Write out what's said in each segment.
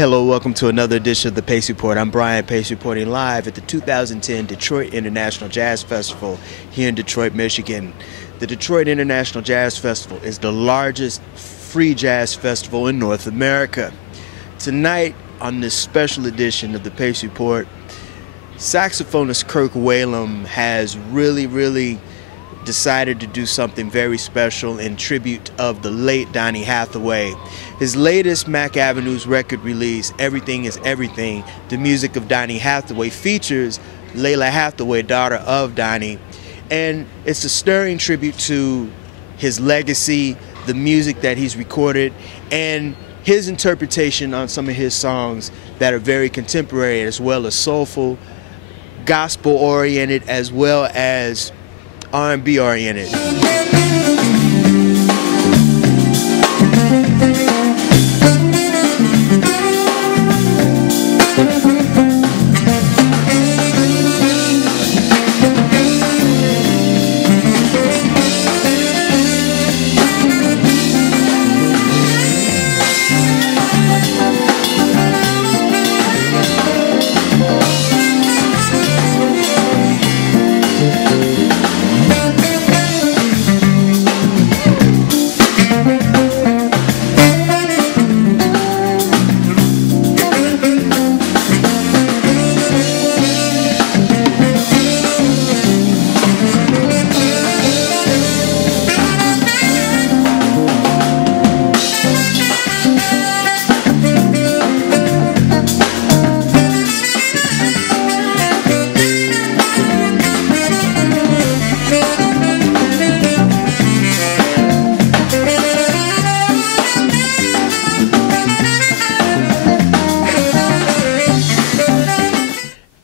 Hello, welcome to another edition of the Pace Report. I'm Brian Pace reporting live at the 2010 Detroit International Jazz Festival here in Detroit, Michigan. The Detroit International Jazz Festival is the largest free jazz festival in North America. Tonight, on this special edition of the Pace Report, saxophonist Kirk Whalum has really decided to do something very special in tribute of the late Donny Hathaway. His latest Mack Avenue Record release, Everything is Everything, the music of Donny Hathaway, features Lalah Hathaway, daughter of Donny. And it's a stirring tribute to his legacy, the music that he's recorded, and his interpretation on some of his songs that are very contemporary as well as soulful, gospel-oriented as well as R&B oriented.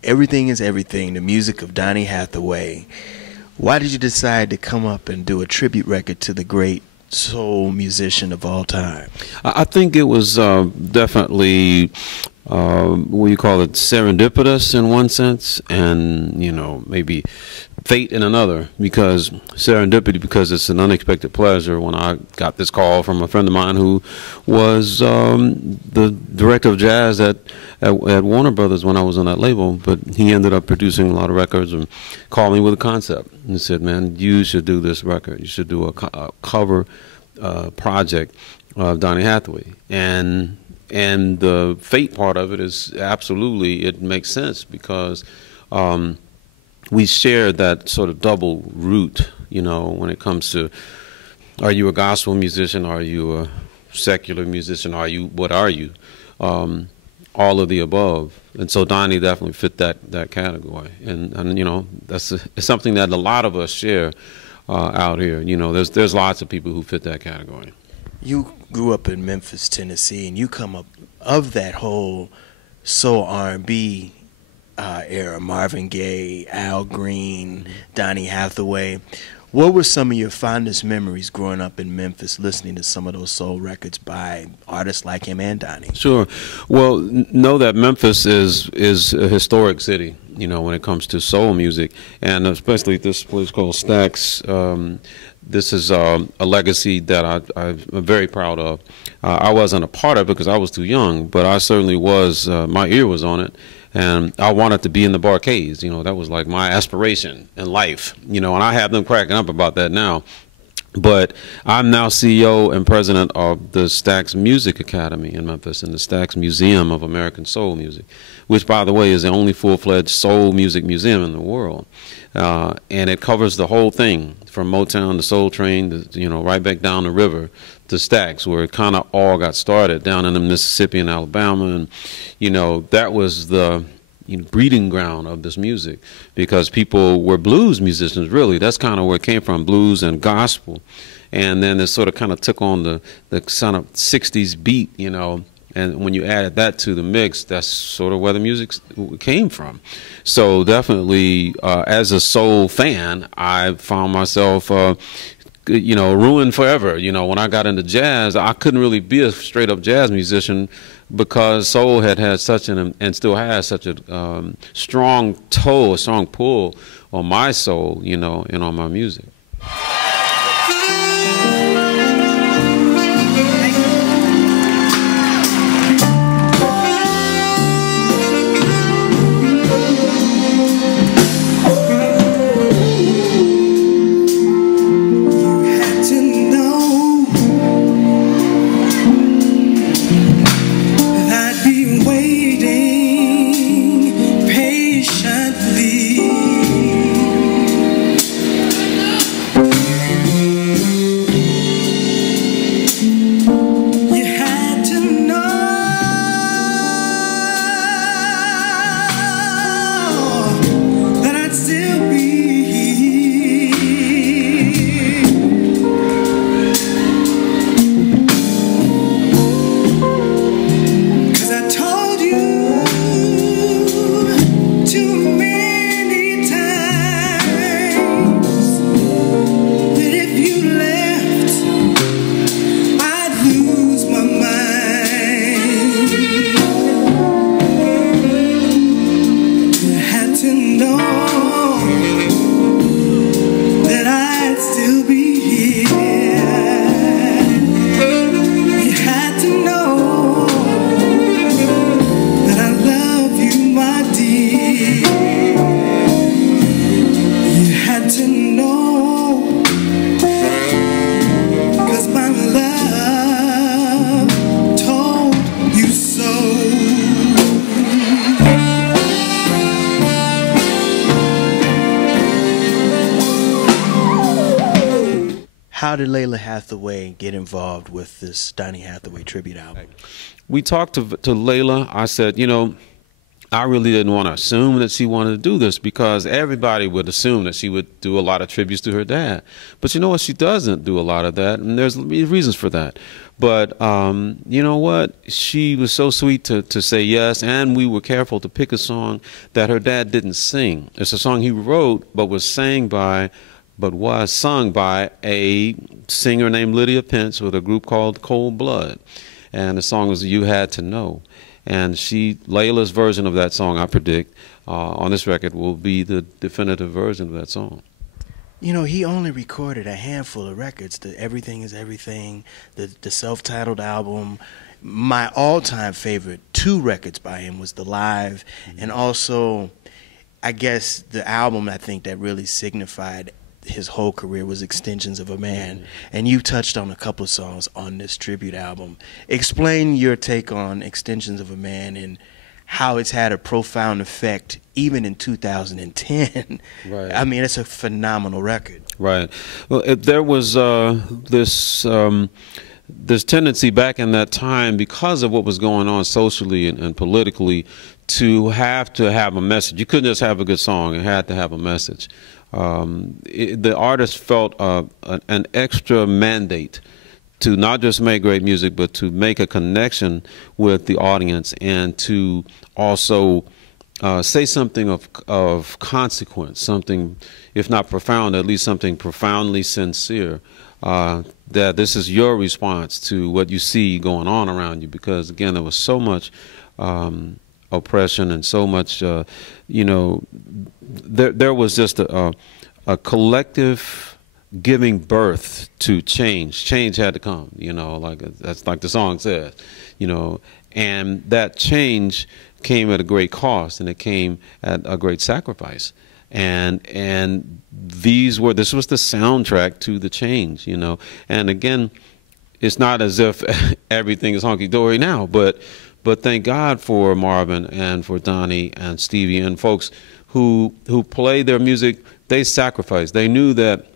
Everything is Everything, the music of Donny Hathaway. Why did you decide to come up and do a tribute record to the great soul musician of all time? I think it was definitely, what you call it, serendipitous in one sense, and, you know, maybe fate in another, because serendipity because it's an unexpected pleasure when I got this call from a friend of mine who was the director of jazz at Warner Brothers when I was on that label, but he ended up producing a lot of records and called me with a concept and said, man, you should do this record. You should do a cover project of Donny Hathaway. And the fate part of it is absolutely, it makes sense because we share that sort of double root, you know, when it comes to, are you a gospel musician? Are you a secular musician? What are you? All of the above. And so Donny definitely fit that category. And you know, it's something that a lot of us share out here. You know, there's lots of people who fit that category. You grew up in Memphis, Tennessee, and you come up of that whole soul R&B era, Marvin Gaye, Al Green, Donny Hathaway. What were some of your fondest memories growing up in Memphis, listening to some of those soul records by artists like him and Donny? Sure. Well, know that Memphis is a historic city, you know, when it comes to soul music, and especially this place called Stax. This is a legacy that I'm very proud of. I wasn't a part of it because I was too young, but I certainly was. My ear was on it. And I wanted to be in the Barcades, you know, that was like my aspiration in life, you know, and I have them cracking up about that now. But I'm now CEO and president of the Stax Music Academy in Memphis and the Stax Museum of American Soul Music, which, by the way, is the only full-fledged soul music museum in the world. And it covers the whole thing, from Motown to Soul Train, to, you know, right back down the river to Stax, where it kind of all got started down in the Mississippi and Alabama. And, you know, that was the breeding ground of this music, because people were blues musicians, really. That's kind of where it came from, blues and gospel. And then it sort of kind of took on the kind of 60s beat, you know. And when you added that to the mix, that's sort of where the music came from. So definitely, as a soul fan, I found myself, you know, ruined forever. You know, when I got into jazz, I couldn't really be a straight-up jazz musician because soul had such and still has such a strong toe, a strong pull on my soul, you know, and on my music. How did Lalah Hathaway get involved with this Donny Hathaway tribute album? We talked to Lalah. I said, you know, I really didn't want to assume that she wanted to do this, because everybody would assume that she would do a lot of tributes to her dad. But you know what? She doesn't do a lot of that, and there's reasons for that. But you know what? She was so sweet to say yes, and we were careful to pick a song that her dad didn't sing. It's a song he wrote, but was sung by a singer named Lydia Pence with a group called Cold Blood. And the song was You Had to Know. And Layla's version of that song, I predict, on this record will be the definitive version of that song. You know, he only recorded a handful of records. The Everything Is Everything, the self-titled album. My all-time favorite 2 records by him was the Live, and also, I guess, the album I think that really signified his whole career was Extensions of a Man. And you touched on a couple of songs on this tribute album. Explain your take on Extensions of a Man and how it's had a profound effect even in 2010. Right. I mean, it's a phenomenal record. Right. Well, there was this tendency back in that time, because of what was going on socially and politically, to have a message. You couldn't just have a good song. It had to have a message. The artist felt an extra mandate to not just make great music, but to make a connection with the audience, and to also say something of consequence, something, if not profound, at least something profoundly sincere, that this is your response to what you see going on around you. Because, again, there was so much oppression and so much, you know, there was just a collective giving birth to change. Change had to come, you know, that's like the song says, you know, and that change came at a great cost, and it came at a great sacrifice. And this was the soundtrack to the change, you know. And again, it's not as if everything is honky-dory now, but thank God for Marvin and for Donny and Stevie and folks who played their music. They sacrificed. They knew that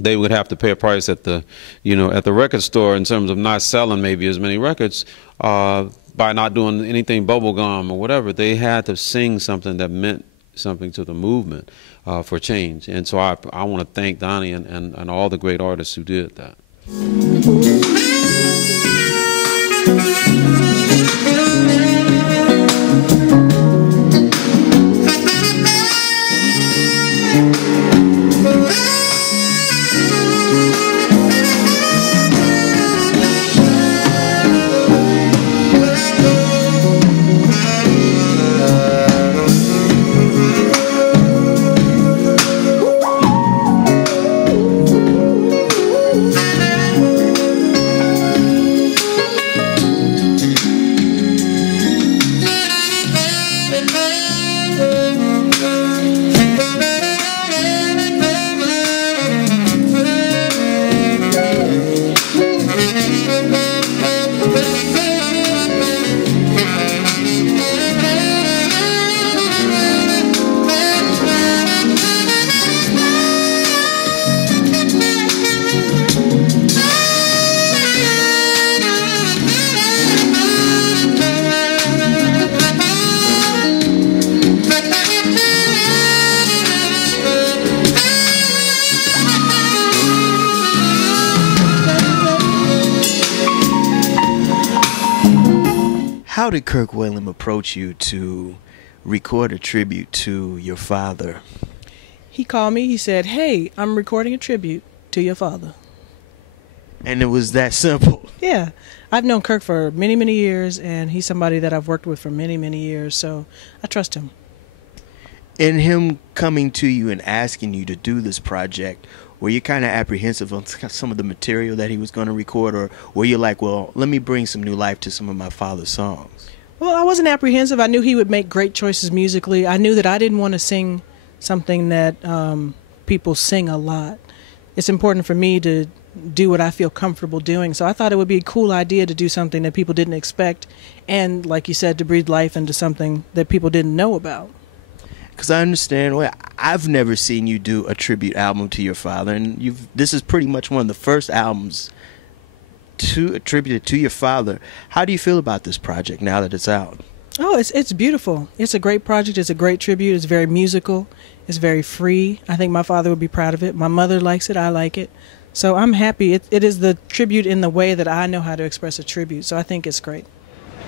they would have to pay a price at the record store in terms of not selling maybe as many records by not doing anything bubblegum or whatever. They had to sing something that meant something to the movement for change. And so I want to thank Donny and all the great artists who did that. How did Kirk Whalum approach you to record a tribute to your father? He called me. He said, "Hey, I'm recording a tribute to your father." And it was that simple. Yeah. I've known Kirk for many, many years, and he's somebody that I've worked with for many, many years, so I trust him. In him coming to you and asking you to do this project, were you kind of apprehensive on some of the material that he was going to record, or were you like, well, let me bring some new life to some of my father's songs? Well, I wasn't apprehensive. I knew he would make great choices musically. I knew that I didn't want to sing something that people sing a lot. It's important for me to do what I feel comfortable doing. So I thought it would be a cool idea to do something that people didn't expect, and, like you said, to breathe life into something that people didn't know about. because I understand. Well, I've never seen you do a tribute album to your father, and this is pretty much one of the first albums attributed to your father. How do you feel about this project now that it's out? Oh, it's beautiful. It's a great project. It's a great tribute. It's very musical. It's very free. I think my father would be proud of it. My mother likes it. I like it. So I'm happy. It is the tribute in the way that I know how to express a tribute. So I think it's great.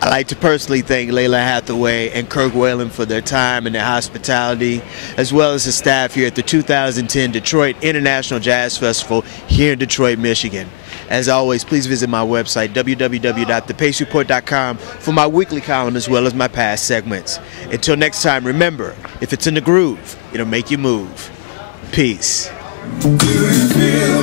I'd like to personally thank Lalah Hathaway and Kirk Whalum for their time and their hospitality, as well as the staff here at the 2010 Detroit International Jazz Festival here in Detroit, Michigan. As always, please visit my website, www.thepacereport.com, for my weekly column as well as my past segments. Until next time, remember, if it's in the groove, it'll make you move. Peace. Do you feel